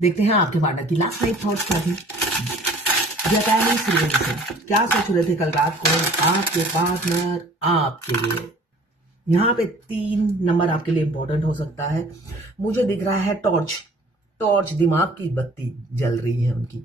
देखते हैं आपके पार्टनर की लास्ट नाइट थॉट्स क्या थी। या क्या नहीं सीरियल से क्या सोच रहे थे कल रात को आपके पार्टनर आपके लिए। यहाँ पे 3 नंबर आपके लिए इंपॉर्टेंट हो सकता है। मुझे दिख रहा है टॉर्च, टॉर्च दिमाग की बत्ती जल रही है उनकी।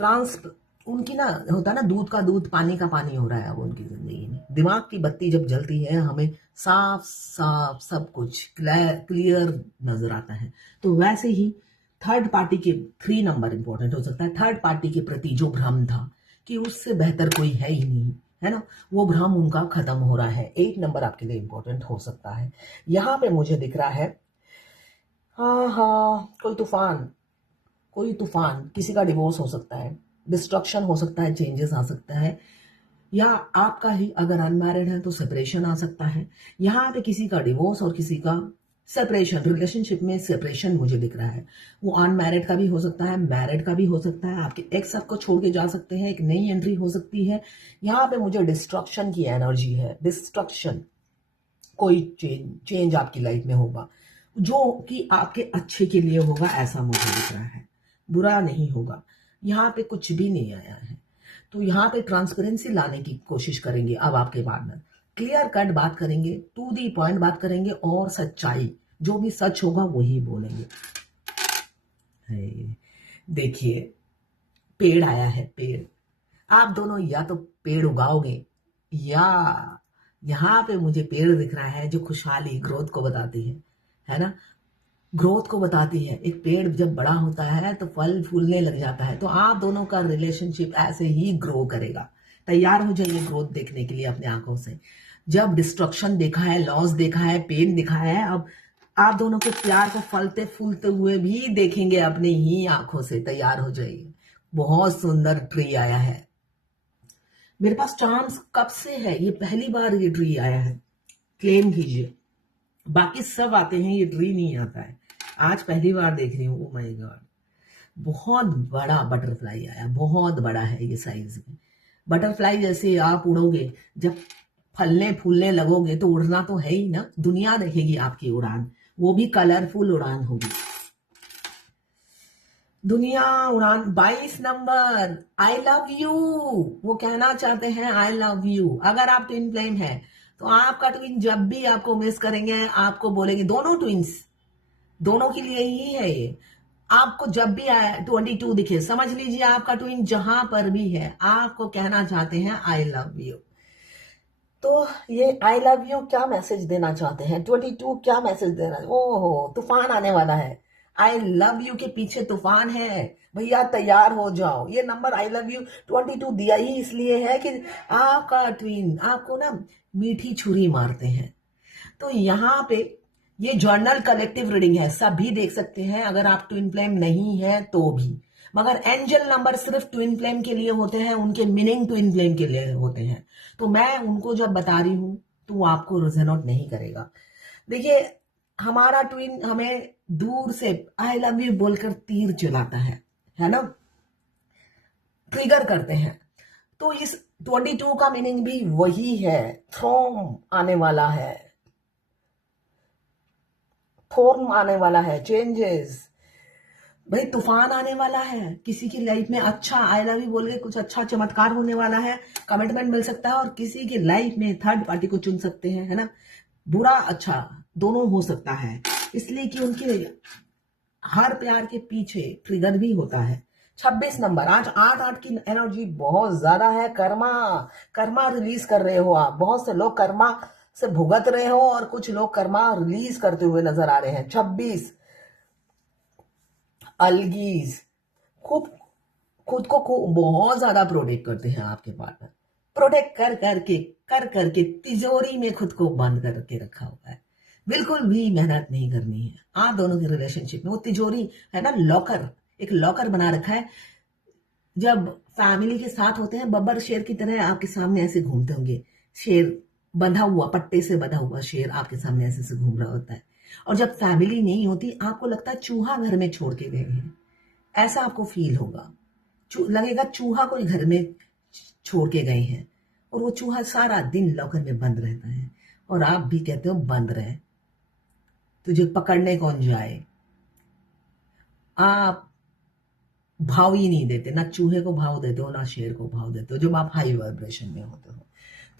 ट्रांस उनकी ना होता है ना, दूध का दूध पानी का पानी हो रहा है अब उनकी जिंदगी में। दिमाग की बत्ती जब जलती है हमें साफ साफ सब कुछ क्लियर नजर आता है। तो वैसे ही थर्ड पार्टी के 3 नंबर इंपॉर्टेंट हो सकता है। थर्ड पार्टी के प्रति जो भ्रम था कि उससे बेहतर कोई है ही नहीं, है ना, वो भ्रम उनका खत्म हो रहा है। 8 नंबर आपके लिए इंपॉर्टेंट हो सकता है। यहाँ पे मुझे दिख रहा है, हाँ हाँ, कोई तूफान, किसी का डिवोर्स हो सकता है, डिस्ट्रक्शन हो सकता है, चेंजेस आ सकता है, या आपका ही अगर अनमैरिड है तो सेपरेशन आ सकता है। यहाँ पे किसी का डिवोर्स और किसी का सेपरेशन, रिलेशनशिप में सेपरेशन मुझे दिख रहा है। वो अनमैरिड का भी हो सकता है, मैरिड का भी हो सकता है। आपके एक्स आपको छोड़ के जा सकते हैं, एक नई एंट्री हो सकती है। यहाँ पे मुझे डिस्ट्रक्शन की एनर्जी है, डिस्ट्रक्शन, कोई चेंज आपकी लाइफ में होगा जो कि आपके अच्छे के लिए होगा, ऐसा मुझे दिख रहा है। बुरा नहीं होगा, यहाँ पे कुछ भी नहीं आया है। तो यहाँ पे ट्रांसपेरेंसी लाने की कोशिश करेंगे अब आपके पार्टनर। क्लियर कट बात करेंगे, टू दी पॉइंट बात करेंगे, और सच्चाई, जो भी सच होगा वही बोलेंगे। देखिए, पेड़ आया है, पेड़। आप दोनों या तो पेड़ उगाओगे, या यहाँ पे मुझे पेड़ दिख रहा है जो खुशहाली, ग्रोथ को बताती है ना, ग्रोथ को बताती है। एक पेड़ जब बड़ा होता है तो फल फूलने लग जाता है। तो आप दोनों का रिलेशनशिप ऐसे ही ग्रो करेगा। तैयार हो जाइए ग्रोथ देखने के लिए अपने आंखों से। जब डिस्ट्रक्शन देखा है, लॉस देखा है, पेन देखा है, अब आप दोनों के प्यार को फलते फूलते हुए भी देखेंगे अपनी ही आंखों से। तैयार हो जाइए, बहुत सुंदर ट्री आया है। मेरे पास चांस कब से है, ये पहली बार ये ट्री आया है, क्लेम कीजिए। बाकी सब आते हैं, ये ट्री नहीं आता है। आज पहली बार देख रही हूँ। ओ माय गॉड, बहुत बड़ा बटरफ्लाई आया, बहुत बड़ा है ये साइज में। बटरफ्लाई जैसे आप उड़ोगे, जब फलने फूलने लगोगे तो उड़ना तो है ही ना, दुनिया देखेगी आपकी उड़ान, वो भी कलरफुल उड़ान होगी। दुनिया उड़ान 22 नंबर, आई लव यू, वो कहना चाहते हैं आई लव यू। अगर आप ट्विन फ्लेम है तो आपका ट्विन जब भी आपको मिस करेंगे आपको बोलेंगे, दोनों ट्विंस, दोनों के लिए ही है ये। आपको जब भी 22 दिखे, समझ लीजिए आपका ट्विन जहां पर भी है आपको कहना चाहते हैं आई लव यू। तो ये आई लव यू क्या मैसेज देना चाहते हैं, 22 क्या मैसेज देना, ओहो तूफान आने वाला है। आई लव यू के पीछे तूफान है भैया, तैयार हो जाओ। ये नंबर आई लव यू 22 दिया ही इसलिए है कि आपका ट्विन आपको ना मीठी छुरी मारते हैं। तो यहाँ पे ये जर्नल कलेक्टिव रीडिंग है, सभी देख सकते हैं, अगर आप ट्विन फ्लेम नहीं है तो भी। मगर एंजल नंबर सिर्फ ट्विन फ्लेम के लिए होते हैं, उनके मीनिंग ट्विन फ्लेम के लिए होते हैं। तो मैं उनको जब बता रही हूं तो वो आपको रेजोनेट नहीं करेगा। देखिए, हमारा ट्विन हमें दूर से आई लव यू बोलकर तीर चलाता है ना, ट्रिगर करते हैं। तो इस 22 का मीनिंग भी वही है, थ्रोम आने वाला है, थॉर्म आने वाला है, चेंजेस, भाई तूफान आने वाला है किसी की लाइफ में। अच्छा आई लव यू बोल के कुछ अच्छा चमत्कार होने वाला है, कमिटमेंट मिल सकता है, और किसी की लाइफ में थर्ड पार्टी को चुन सकते हैं, है ना। बुरा अच्छा दोनों हो सकता है, इसलिए कि उनके हर प्यार के पीछे ट्रिगर भी होता है। 26 नंबर, आज 8-8 की एनर्जी बहुत ज्यादा है। कर्मा, कर्मा रिलीज कर रहे हो आप। बहुत से लोग कर्मा से भुगत रहे हो और कुछ लोग कर्मा रिलीज करते हुए नजर आ रहे हैं। 26 अलगीज, खूब खुद को बहुत ज्यादा प्रोटेक्ट करते हैं आपके पार्टनर। प्रोटेक्ट कर करके तिजोरी में खुद को बंद करके रखा हुआ है। बिल्कुल भी मेहनत नहीं करनी है आप दोनों के रिलेशनशिप में। वो तिजोरी है ना, लॉकर, एक लॉकर बना रखा है। जब फैमिली के साथ होते हैं, बब्बर शेर की तरह आपके सामने ऐसे घूमते होंगे। शेर बंधा हुआ, पट्टे से बंधा हुआ शेर आपके सामने ऐसे से घूम रहा होता है। और जब फैमिली नहीं होती आपको लगता है चूहा घर में छोड़ के गए हैं, ऐसा आपको फील होगा। लगेगा चूहा कोई घर में छोड़ के गए हैं, और वो चूहा सारा दिन लॉकर में बंद रहता है, और आप भी कहते हो बंद रहे, तुझे पकड़ने कौन जाए। आप भाव ही नहीं देते, ना चूहे को भाव देते हो ना शेर को भाव देते हो जब आप हाई वाइब्रेशन में होते हो।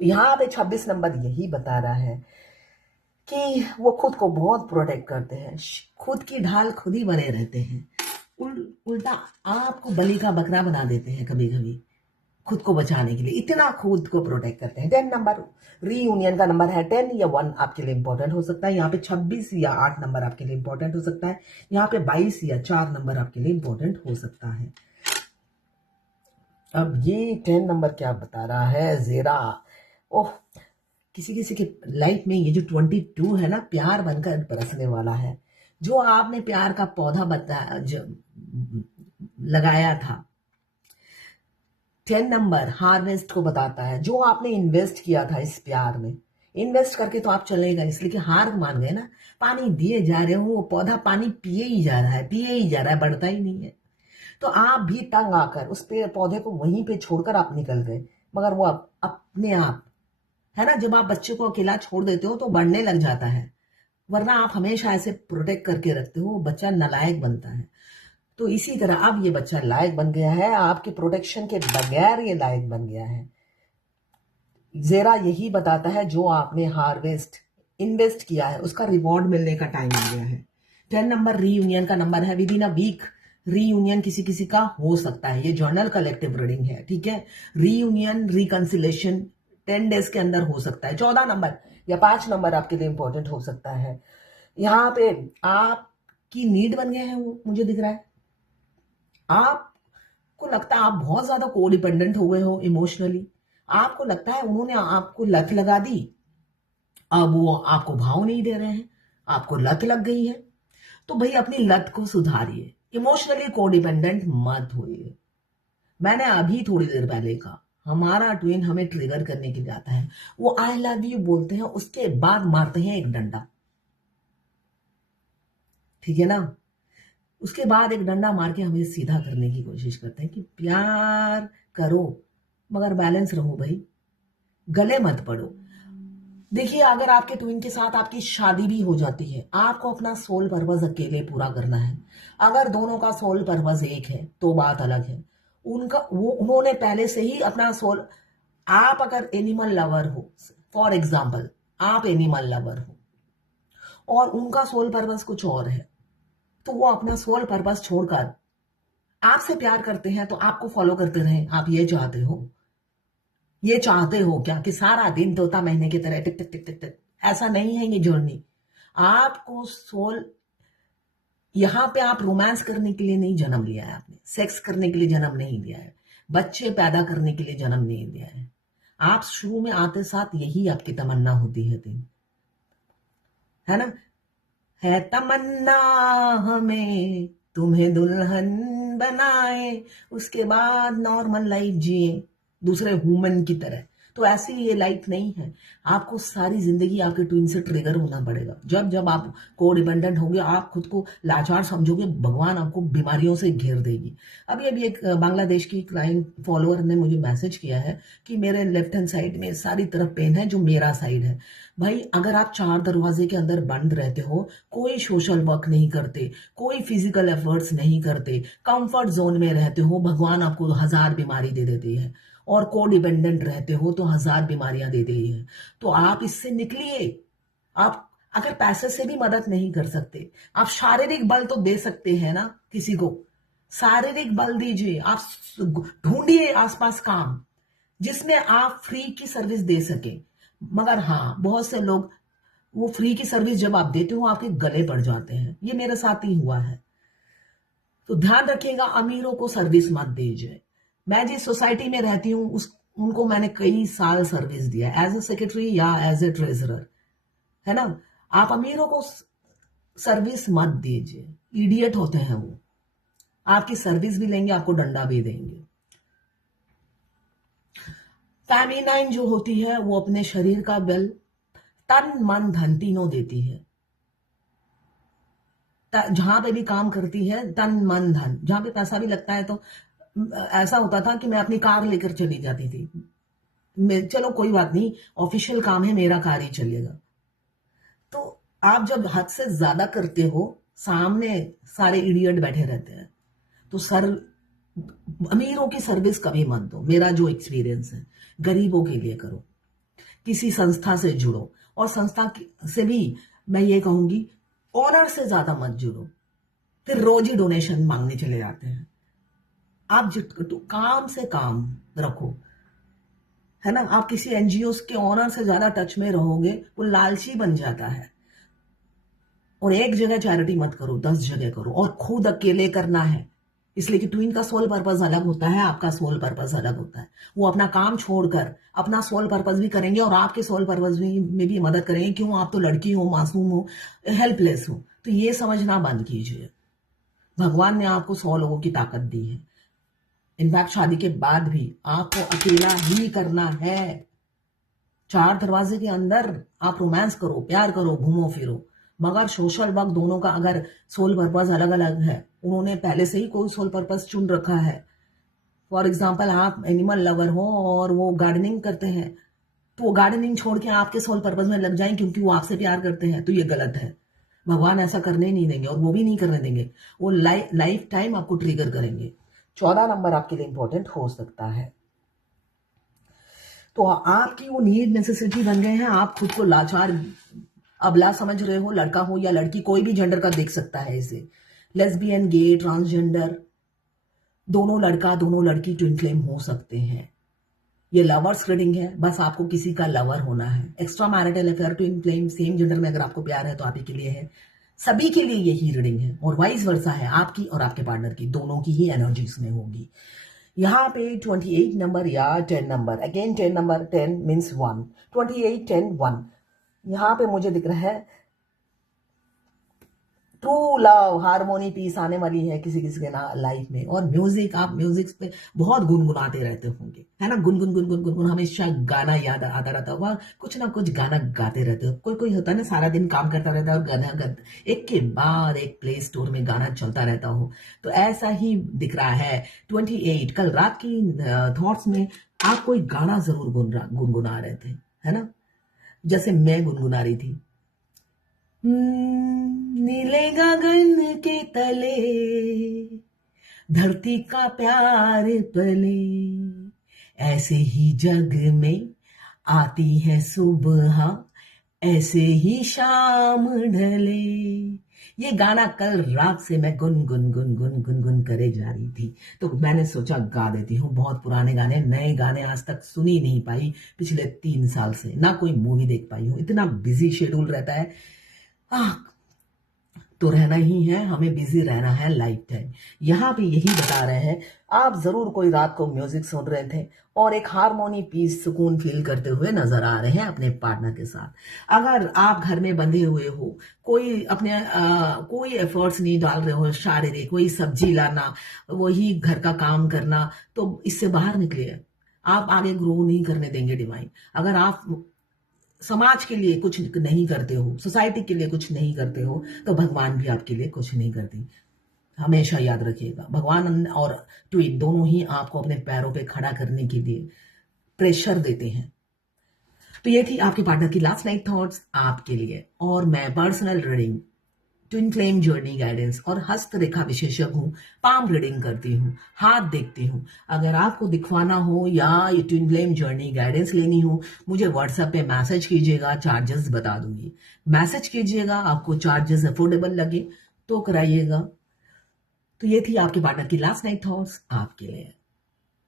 तो यहाँ पे 26 नंबर यही बता रहा है कि वो खुद को बहुत प्रोटेक्ट करते हैं, खुद की ढाल खुद ही बने रहते हैं, उल्टा आपको बलि का बकरा बना देते हैं कभी कभी खुद को बचाने के लिए, इतना खुद को प्रोटेक्ट करते हैं। 10 नंबर रीयूनियन का नंबर है। 10 या 1 आपके लिए इंपॉर्टेंट हो सकता है। यहाँ पे 26 या 8 नंबर आपके लिए इंपॉर्टेंट हो सकता है। यहाँ पे 22 या 4 नंबर आपके लिए इंपॉर्टेंट हो सकता है। अब ये 10 नंबर क्या बता रहा है जेरा। ओह, किसी किसी के लाइफ में ये जो 22 है ना, प्यार बनकर बरसने वाला है। जो आपने प्यार का पौधा लगाया था, 10 नंबर हार्वेस्ट को बताता है। जो आपने इन्वेस्ट किया था इस प्यार में, इन्वेस्ट करके तो आप चलेगा, इसलिए कि हार मान गए ना, पानी दिए जा रहे हो, वो पौधा पानी पिए ही जा रहा है, बढ़ता ही नहीं है। तो आप भी तंग आकर उस पे पौधे को वहीं पे छोड़कर आप निकल गए, मगर वो अपने आप है ना, जब आप बच्चे को अकेला छोड़ देते हो तो बढ़ने लग जाता है, वरना आप हमेशा ऐसे प्रोटेक्ट करके रखते हो, बच्चा नालायक बनता है। तो इसी तरह अब ये बच्चा लायक बन गया है, आपके प्रोटेक्शन के बगैर ये लायक बन गया है। जेरा यही बताता है जो आपने हार्वेस्ट इन्वेस्ट किया है उसका रिवॉर्ड मिलने का टाइम आ गया है। 10 नंबर रीयूनियन का नंबर है। Within a week reunion किसी किसी का हो सकता है, ये जर्नल कलेक्टिव रीडिंग है, ठीक है। रीयूनियन रिकंसिलेशन 10 डेज के अंदर हो सकता है। 14 नंबर या 5 नंबर आपके लिए इंपॉर्टेंट हो सकता है। यहाँ पे आपकी नीड बन गए हैं वो, मुझे दिख रहा है। आपको लगता है आप बहुत ज्यादा को डिपेंडेंट हो गए हो इमोशनली, आपको लगता है उन्होंने आपको लत लगा दी, अब वो आपको भाव नहीं दे रहे हैं, आपको लत लग गई है। तो भाई अपनी लत को सुधारिए, इमोशनली कोडिपेंडेंट मत होइए। मैंने अभी थोड़ी देर पहले कहा, हमारा ट्विन हमें ट्रिगर करने के लिए आता है, वो आई लव यू बोलते हैं, उसके बाद मारते हैं एक डंडा, ठीक है ना। उसके बाद एक डंडा मार के हमें सीधा करने की कोशिश करते हैं कि प्यार करो मगर बैलेंस रहो भाई, गले मत पड़ो। देखिए, अगर आपके ट्विन के साथ आपकी शादी भी हो जाती है, आपको अपना सोल पर्पस अकेले पूरा करना है। अगर दोनों का सोल पर्पस एक है तो बात अलग है, उन्होंने पहले से ही अपना सोल। आप अगर एनिमल लवर हो, फॉर एग्जाम्पल आप एनिमल लवर हो और उनका सोल पर्पस कुछ और है, तो वो अपना सोल पर्पस छोड़कर आपसे प्यार करते हैं तो आपको फॉलो करते रहें। आप ये चाहते हो क्या कि सारा दिन तोता महीने की तरह टिक टिक टिक टिक टिक? ऐसा नहीं है ये जर्नी। आपको सोल, यहां पे आप रोमांस करने के लिए नहीं जन्म लिया है, आपने सेक्स करने के लिए जन्म नहीं लिया है, बच्चे पैदा करने के लिए जन्म नहीं लिया है। आप शुरू में आते साथ यही आपकी तमन्ना होती है ना, है तमन्ना हमें तुम्हें दुल्हन बनाए, उसके बाद नॉर्मल लाइफ जिए दूसरे ह्यूमन की तरह। तो ऐसी ये लाइफ नहीं है। आपको सारी जिंदगी आपके ट्विन से ट्रिगर होना पड़ेगा। जब जब आप को डिपेंडेंट होंगे, आप खुद को लाचार समझोगे, भगवान आपको बीमारियों से घेर देगी। अभी एक बांग्लादेश की क्लाइंट फॉलोअर ने मुझे मैसेज किया है कि मेरे लेफ्ट हैंड साइड में सारी तरफ पेन है जो मेरा साइड है। भाई, अगर आप 4 दरवाजे के अंदर बंद रहते हो, कोई सोशल वर्क नहीं करते, कोई फिजिकल एफर्ट्स नहीं करते, कंफर्ट जोन में रहते हो, भगवान आपको 1000 बीमारी दे देती है। और को डिपेंडेंट रहते हो तो 1000 बीमारियां दे दी है। तो आप इससे निकलिए। आप अगर पैसे से भी मदद नहीं कर सकते, आप शारीरिक बल तो दे सकते हैं ना, किसी को शारीरिक बल दीजिए। आप ढूंढिए आसपास काम जिसमें आप फ्री की सर्विस दे सके। मगर हाँ, बहुत से लोग वो फ्री की सर्विस जब आप देते हो आपके गले पड़ जाते हैं। ये मेरे साथ ही हुआ है। तो ध्यान रखिएगा, अमीरों को सर्विस मत दीजिए। मैं जिस सोसाइटी में रहती हूँ उनको मैंने कई साल सर्विस दिया एज ए सेक्रेटरी या एज ए ट्रेजरर, है ना। आप अमीरों को सर्विस मत दीजिए, इडियट होते हैं वो, आपकी सर्विस भी लेंगे, आपको डंडा भी देंगे। फेमिनाइन जो होती है वो अपने शरीर का बल तन मन धन तीनों देती है। जहां पे भी काम करती है तन मन धन, जहां पे पैसा भी लगता है। तो ऐसा होता था कि मैं अपनी कार लेकर चली जाती थी, चलो कोई बात नहीं, ऑफिशियल काम है, मेरा कार ही चलेगा। तो आप जब हद से ज्यादा करते हो, सामने सारे इडियट बैठे रहते हैं, तो सर अमीरों की सर्विस कभी मत दो, मेरा जो एक्सपीरियंस है, गरीबों के लिए करो, किसी संस्था से जुड़ो, और संस्था से भी मैं ये कहूंगी ऑनर से ज्यादा मत जुड़ो, फिर रोज ही डोनेशन मांगने चले जाते हैं। आप तो काम से काम रखो, है ना। आप किसी एनजीओ के ऑनर से ज्यादा टच में रहोगे, वो लालची बन जाता है। और एक जगह चैरिटी मत करो, 10 जगह करो, और खुद अकेले करना है, इसलिए कि ट्विन का सोल पर्पस अलग होता है, आपका सोल पर्पस अलग होता है। वो अपना काम छोड़कर अपना सोल पर्पस भी करेंगे और आपके सोल पर्पस में भी मदद करेंगे। क्यों? आप तो लड़की हो, मासूम हो, हेल्पलेस हो। तो ये समझना बंद कीजिए, भगवान ने आपको 100 लोगों की ताकत दी है। इनफैक्ट शादी के बाद भी आपको अकेला ही करना है। 4 दरवाजे के अंदर आप रोमांस करो, प्यार करो, घूमो फिरो, मगर सोशल वर्क दोनों का अगर सोल पर्पस अलग अलग है, उन्होंने पहले से ही कोई सोल पर्पस चुन रखा है। फॉर एग्जाम्पल, आप एनिमल लवर हो और वो गार्डनिंग करते हैं, तो वो गार्डनिंग छोड़ के आपके सोल पर्पस में लग जाएं क्योंकि वो आपसे प्यार करते हैं, तो ये गलत है। भगवान ऐसा करने नहीं देंगे और वो भी नहीं करने देंगे। वो लाइफ टाइम आपको ट्रिगर करेंगे। 14 नंबर आपके लिए इंपॉर्टेंट हो सकता है। तो आपकी वो नीड नेसेसिटी बन गए हैं, आप खुद को लाचार अबला समझ रहे हो। लड़का हो या लड़की, कोई भी जेंडर का देख सकता है इसे। लेस्बियन, गे, ट्रांसजेंडर, दोनों लड़का दोनों लड़की ट्विन फ्लेम हो सकते हैं। ये लवर्स रीडिंग है, बस आपको किसी का लवर होना है। Extra marital affair, twin flame, same gender में अगर आपको प्यार है तो आप ही के लिए है। सभी के लिए यही रीडिंग है, और वाइस वर्सा है, आपकी और आपके पार्टनर की, दोनों की ही एनर्जीज में होगी। यहाँ पे 28 नंबर या 10 नंबर, अगेन 10 नंबर, 10 मीन्स 1, 28, 10, 1। यहाँ पे मुझे दिख रहा है ट्रू लव, हारमोनी, पीस आने वाली है किसी किसी के लाइफ में। और म्यूजिक, आप म्यूजिक पे बहुत गुनगुनाते रहते होंगे, है ना। गुनगुन गुनगुन गुनगुन, हमेशा गाना याद आता रहता होगा, कुछ ना कुछ गाना गाते रहते हो। कोई कोई होता है ना, सारा दिन काम करता रहता है और गाना एक के बाद एक प्ले स्टोर में गाना चलता रहता हो, तो ऐसा ही दिख रहा है। 28 कल रात की थॉट्स में आप कोई गाना जरूर गुनगुना रहे थे, है ना, जैसे मैं गुनगुना रही थी। नीले गगन के तले धरती का प्यार पले, ऐसे ही जग में आती है सुबह, ऐसे ही शाम ढले। ये गाना कल रात से मैं गुन गुन गुन गुन गुन गुन करे जा रही थी, तो मैंने सोचा गा देती हूँ। बहुत पुराने गाने, नए गाने आज तक सुनी नहीं पाई पिछले 3 साल से, ना कोई मूवी देख पाई हूँ, इतना बिजी शेड्यूल रहता है। तो रहना ही है, हमें बिजी रहना है लाइफ टाइम। यहाँ पे यही बता रहे हैं, आप जरूर कोई रात को म्यूजिक सुन रहे थे और एक हारमोनी, पीस, सुकून फील करते हुए नजर आ रहे हैं अपने पार्टनर के साथ। अगर आप घर में बंधे हुए हो, कोई अपने कोई एफर्ट्स नहीं डाल रहे हो शारीरिक, कोई सब्जी लाना, वही घर का काम करना, तो इससे बाहर निकलिए। आप आगे ग्रो नहीं करने देंगे डिवाइन। अगर आप समाज के लिए कुछ नहीं करते हो, सोसाइटी के लिए कुछ नहीं करते हो, तो भगवान भी आपके लिए कुछ नहीं करती। हमेशा याद रखिएगा, भगवान और ट्विन दोनों ही आपको अपने पैरों पे खड़ा करने के लिए प्रेशर देते हैं। तो ये थी आपके पार्टनर की लास्ट नाइट थॉट्स आपके लिए। और मैं personal reading, twin flame journey guidance और हस्तरेखा विशेषज्ञ हूँ। पाम रीडिंग करती हूँ, हाथ देखती हूँ। अगर आपको दिखवाना हो या ये ट्विन फ्लेम जर्नी गाइडेंस लेनी हो, मुझे व्हाट्सएप पे मैसेज कीजिएगा, चार्जेस बता दूंगी। मैसेज कीजिएगा, आपको चार्जेस अफोर्डेबल लगे तो कराइएगा। तो ये थी आपके पार्टनर की लास्ट नाइट थॉट्स आपके लिए।